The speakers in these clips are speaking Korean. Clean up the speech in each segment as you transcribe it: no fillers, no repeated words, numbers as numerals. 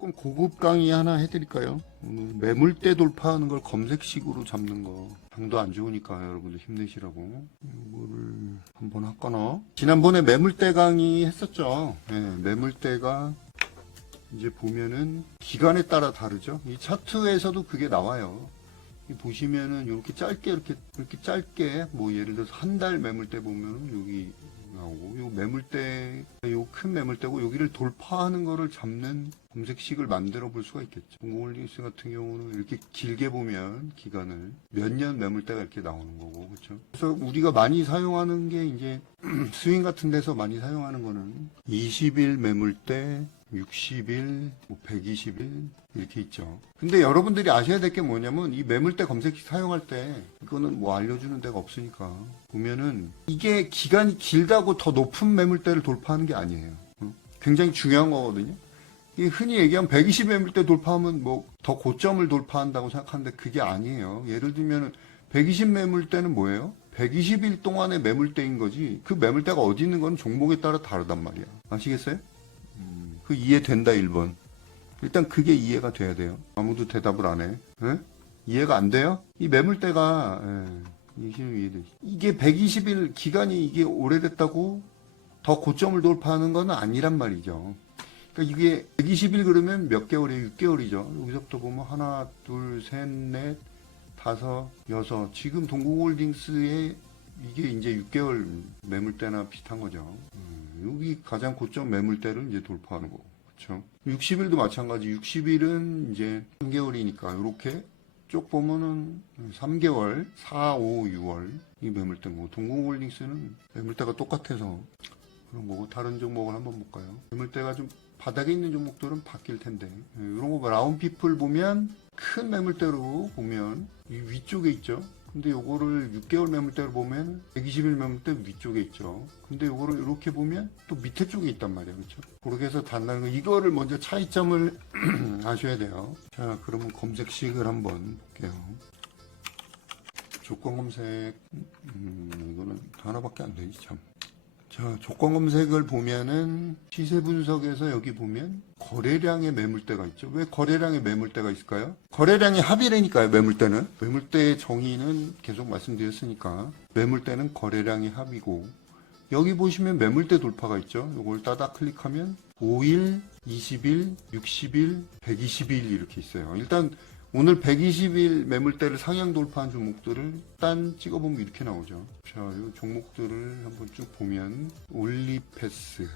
조금 고급 강의 하나 해드릴까요? 오늘 매물대 돌파하는 걸 검색식으로 잡는 거 당도 안 좋으니까 여러분들 힘내시라고 이거를 한번 할거나. 지난번에 매물대 강의 했었죠. 네, 매물대가 이제 보면은 기간에 따라 다르죠. 이 차트에서도 그게 나와요. 보시면은 이렇게 짧게 이렇게 짧게 뭐 예를 들어서 한 달 매물대 보면은 여기 나오고, 요 매물대, 요 큰 매물대고 여기를 돌파하는 거를 잡는 검색식을 만들어 볼 수가 있겠죠. 공공홀딩스 같은 경우는 이렇게 길게 보면 기간을 몇 년 매물대가 이렇게 나오는 거고, 그렇죠. 그래서 우리가 많이 사용하는 게 이제 스윙 같은 데서 많이 사용하는 거는 20일 매물대, 60일, 120일 이렇게 있죠. 근데 여러분들이 아셔야 될 게 뭐냐면 이 매물대 검색식 사용할 때 이거는 뭐 알려주는 데가 없으니까 보면은 이게 기간이 길다고 더 높은 매물대를 돌파하는 게 아니에요. 굉장히 중요한 거거든요. 이 흔히 얘기하면 120 매물대 돌파하면 뭐 더 고점을 돌파한다고 생각하는데 그게 아니에요. 예를 들면 120 매물대는 뭐예요? 120일 동안의 매물대인 거지, 그 매물대가 어디 있는 건 종목에 따라 다르단 말이야. 아시겠어요? 그 이해된다 1번. 일단 그게 이해가 돼야 돼요. 아무도 대답을 안 해. 에? 이해가 안 돼요? 이 매물대가 이해되지. 이게 120일 기간이 이게 오래됐다고 더 고점을 돌파하는 건 아니란 말이죠. 그러니까 이게 120일 그러면 몇 개월이에요? 6개월이죠. 여기서부터 보면 하나, 둘, 셋, 넷, 다섯, 여섯. 지금 동국홀딩스의 이게 이제 6개월 매물대나 비슷한 거죠. 여기 가장 고점 매물대를 이제 돌파하는 거고, 그렇죠? 60일도 마찬가지. 60일은 이제 3개월이니까 이렇게 쭉 보면은 3개월, 4, 5, 6월 이 매물대고, 동국홀딩스는 매물대가 똑같아서 그런 거고. 다른 종목을 한번 볼까요? 매물대가 좀 바닥에 있는 종목들은 바뀔 텐데, 이런 거 라운피플 보면 큰 매물대로 보면 이 위쪽에 있죠. 근데 요거를 6개월 매물대로 보면 120일 매물대 위쪽에 있죠. 근데 요거를 이렇게 보면 또 밑에 쪽에 있단 말이에요. 그렇죠? 그렇게 해서 단다는 거, 이거를 먼저 차이점을 아셔야 돼요. 자, 그러면 검색식을 한번 볼게요. 조건 검색, 이거는 하나밖에 안 되지 참. 자, 조건 검색을 보면은 시세 분석에서 여기 보면 거래량의 매물대가 있죠. 왜 거래량의 매물대가 있을까요? 거래량이 합이라니까요, 매물대는. 매물대의 정의는 계속 말씀드렸으니까 매물대는 거래량이 합이고, 여기 보시면 매물대 돌파가 있죠. 이걸 따다 클릭하면 5일, 20일, 60일, 120일 이렇게 있어요. 일단 오늘 120일 매물대를 상향 돌파한 종목들을 딴 찍어보면 이렇게 나오죠. 자, 이 종목들을 한번 쭉 보면 올리패스.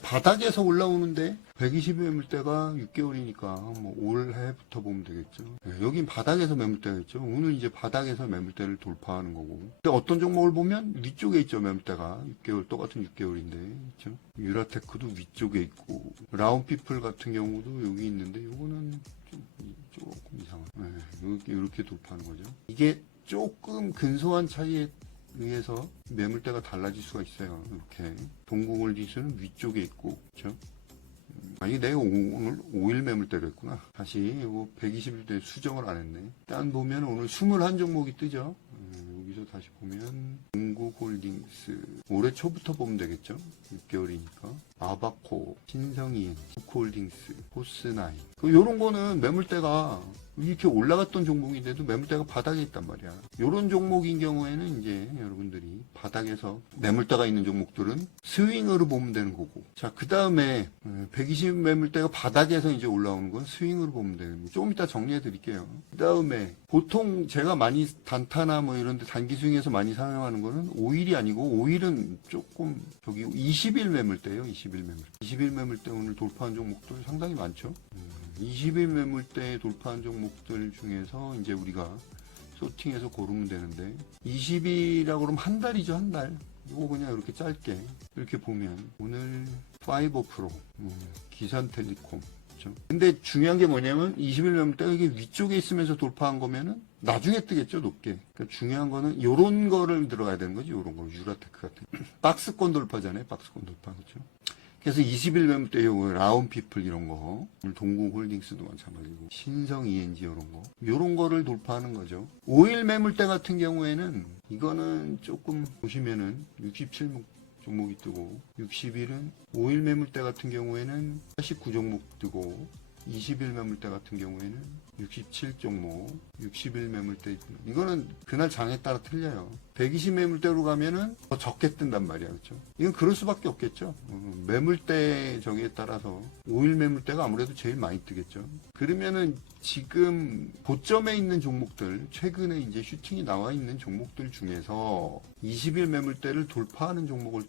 바닥에서 올라오는데 120일 매물대가 6개월이니까 뭐 올해부터 보면 되겠죠. 네, 여긴 바닥에서 매물대가 있죠. 오늘 이제 바닥에서 매물대를 돌파하는 거고. 근데 어떤 종목을 보면 위쪽에 있죠. 매물대가 6개월, 똑같은 6개월인데, 그렇죠? 유라테크도 위쪽에 있고, 라운피플 같은 경우도 여기 있는데, 요거는 조금 이상한. 네, 이렇게 돌파하는 거죠. 이게 조금 근소한 차이에 의해서 매물대가 달라질 수가 있어요. 이렇게 동국홀딩스는 위쪽에 있고, 그렇죠? 아니, 내가 오늘 5일 매물대로 했구나. 다시 이거 120일대 수정을 안 했네. 일단 보면 오늘 21종목이 뜨죠. 여기서 다시 보면 동국홀딩스 올해 초부터 보면 되겠죠. 6개월이니까. 아바코, 신성인, 후크홀딩스, 포스나인. 요런 거는 매물대가 이렇게 올라갔던 종목인데도 매물대가 바닥에 있단 말이야. 요런 종목인 경우에는 이제 여러분들이 바닥에서 매물대가 있는 종목들은 스윙으로 보면 되는 거고. 자, 그 다음에 120 매물대가 바닥에서 이제 올라오는 건 스윙으로 보면 되는 거고. 좀 이따 정리해 드릴게요. 그 다음에 보통 제가 많이 단타나 뭐 이런 데 단기 스윙에서 많이 사용하는 거는 5일이 아니고, 5일은 조금 저기 20일 매물대예요. 20일 매물대. 20일 매물대 오늘 돌파한 종목들 상당히 많죠. 20일 매물대 돌파한 종목들 중에서 이제 우리가 소팅해서 고르면 되는데, 20일이라고 그러면 한 달이죠, 한 달. 이거 그냥 이렇게 짧게 이렇게 보면 오늘 파이버 프로, 기산텔레콤. 그렇죠? 근데 중요한 게 뭐냐면 20일 매물대가 이게 위쪽에 있으면서 돌파한 거면은 나중에 뜨겠죠, 높게. 그러니까 중요한 거는 요런 거를 들어가야 되는 거지, 요런 거. 유라테크 같은 박스권 돌파잖아요, 박스권 돌파. 그렇죠? 그래서 20일 매물대 요거 라운피플 이런 거, 동국홀딩스도 마찬가지고, 신성 ENG 이런 거, 요런 거를 돌파하는 거죠. 5일 매물대 같은 경우에는 이거는 조금 보시면은 67 종목이 뜨고, 60일은 5일 매물대 같은 경우에는 89종목 뜨고, 20일 매물대 같은 경우에는 67 종목, 60일 매물대, 이거는 그날 장에 따라 틀려요. 120 매물대로 가면은 더 적게 뜬단 말이야, 그렇죠? 이건 그럴 수밖에 없겠죠. 매물대 저기에 따라서 5일 매물대가 아무래도 제일 많이 뜨겠죠. 그러면은 지금 고점에 있는 종목들, 최근에 이제 슈팅이 나와 있는 종목들 중에서 20일 매물대를 돌파하는 종목을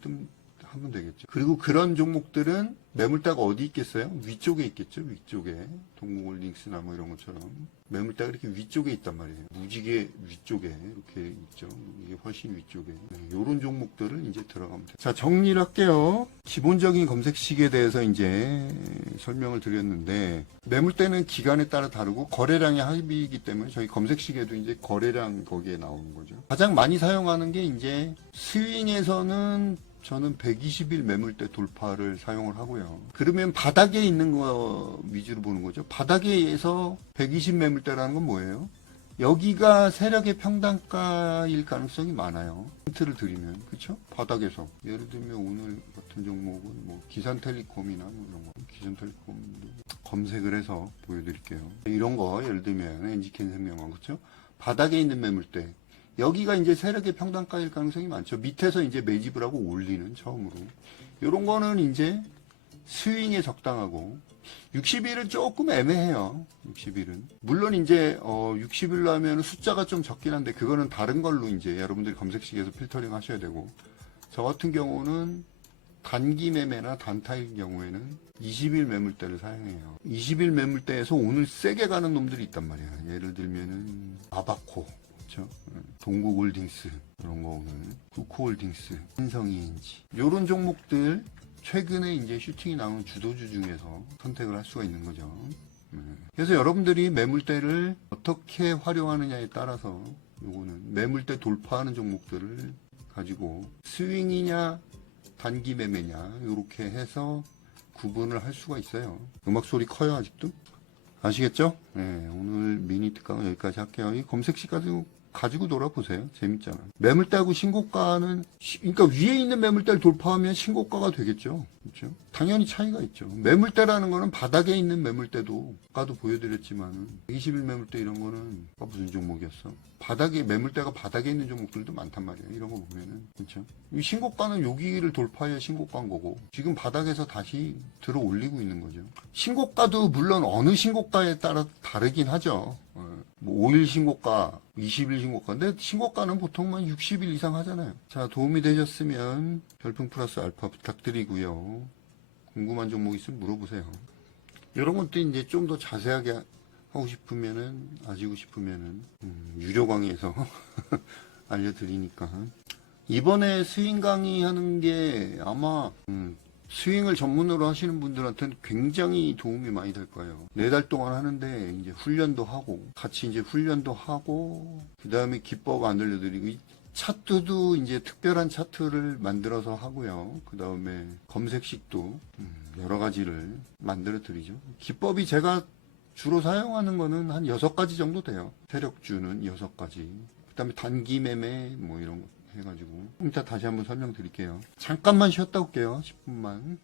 하면 되겠죠. 그리고 그런 종목들은 매물대가 어디 있겠어요? 위쪽에 있겠죠. 위쪽에 동국홀딩스나 뭐 이런 것처럼 매물대가 이렇게 위쪽에 있단 말이에요. 무지개 위쪽에 이렇게 있죠. 이게 훨씬 위쪽에. 이런 종목들을 이제 들어가면 돼요. 자, 정리를 할게요. 기본적인 검색식에 대해서 이제 설명을 드렸는데, 매물대는 기간에 따라 다르고 거래량의 합이기 때문에 저희 검색식에도 이제 거래량 거기에 나오는 거죠. 가장 많이 사용하는 게 이제 스윙에서는 저는 120일 매물대 돌파를 사용을 하고요. 그러면 바닥에 있는 거 위주로 보는 거죠. 바닥에서 120 매물대라는 건 뭐예요? 여기가 세력의 평단가일 가능성이 많아요. 힌트를 드리면, 그렇죠? 바닥에서 예를 들면 오늘 같은 종목은 뭐 기산텔레콤이나 뭐 이런 거, 기산텔레콤도 검색을 해서 보여드릴게요. 이런 거 예를 들면 NG캔생명왕, 그렇죠? 바닥에 있는 매물대. 여기가 이제 세력의 평단가일 가능성이 많죠. 밑에서 이제 매집을 하고 올리는 처음으로. 이런 거는 이제 스윙에 적당하고, 60일은 조금 애매해요. 60일은. 물론 이제 60일로 하면 숫자가 좀 적긴 한데 그거는 다른 걸로 이제 여러분들이 검색식에서 필터링 하셔야 되고, 저 같은 경우는 단기 매매나 단타일 경우에는 20일 매물대를 사용해요. 20일 매물대에서 오늘 세게 가는 놈들이 있단 말이야. 예를 들면은 아바코, 그렇죠? 동국홀딩스 이런 거, 오늘 쿠쿠홀딩스, 신성이인지 이런 종목들 최근에 이제 슈팅이 나온 주도주 중에서 선택을 할 수가 있는 거죠. 그래서 여러분들이 매물대를 어떻게 활용하느냐에 따라서 요거는 매물대 돌파하는 종목들을 가지고 스윙이냐 단기 매매냐 이렇게 해서 구분을 할 수가 있어요. 음악 소리 커요 아직도? 아시겠죠? 네, 오늘 미니 특강은 여기까지 할게요. 이 검색식까지 가지고 놀아보세요. 재밌잖아. 매물대하고 신고가는, 그러니까 위에 있는 매물대를 돌파하면 신고가가 되겠죠. 그렇죠? 당연히 차이가 있죠. 매물대라는 거는 바닥에 있는 매물대도 아까도 보여드렸지만은 20일 매물대 이런 거는 무슨 종목이었어? 바닥에, 매물대가 바닥에 있는 종목들도 많단 말이에요. 이런 거 보면은. 그렇죠? 이 신고가는 여기를 돌파해야 신고가인 거고, 지금 바닥에서 다시 들어 올리고 있는 거죠. 신고가도 물론 어느 신고가에 따라 다르긴 하죠. 뭐 5일 신고가, 20일 신고가인데 신고가는 보통만 60일 이상 하잖아요. 자, 도움이 되셨으면 별풍 플러스 알파 부탁드리고요. 궁금한 종목 있으면 물어보세요. 이런 것도 이제 좀 더 자세하게 하고 싶으면은, 아시고 싶으면은 유료 강의에서 알려드리니까. 이번에 스윙 강의 하는 게 아마 스윙을 전문으로 하시는 분들한테는 굉장히 도움이 많이 될 거예요. 4달 동안 하는데 이제 훈련도 하고, 같이 이제 훈련도 하고, 그 다음에 기법 안 들려드리고, 이 차트도 이제 특별한 차트를 만들어서 하고요. 그 다음에 검색식도 여러 가지를 만들어 드리죠. 기법이 제가 주로 사용하는 거는 한 6가지 정도 돼요. 세력주는 6가지. 그 다음에 단기 매매 뭐 이런 거 해가지고 이따 다시 한번 설명드릴게요. 잠깐만 쉬었다 올게요. 10분만.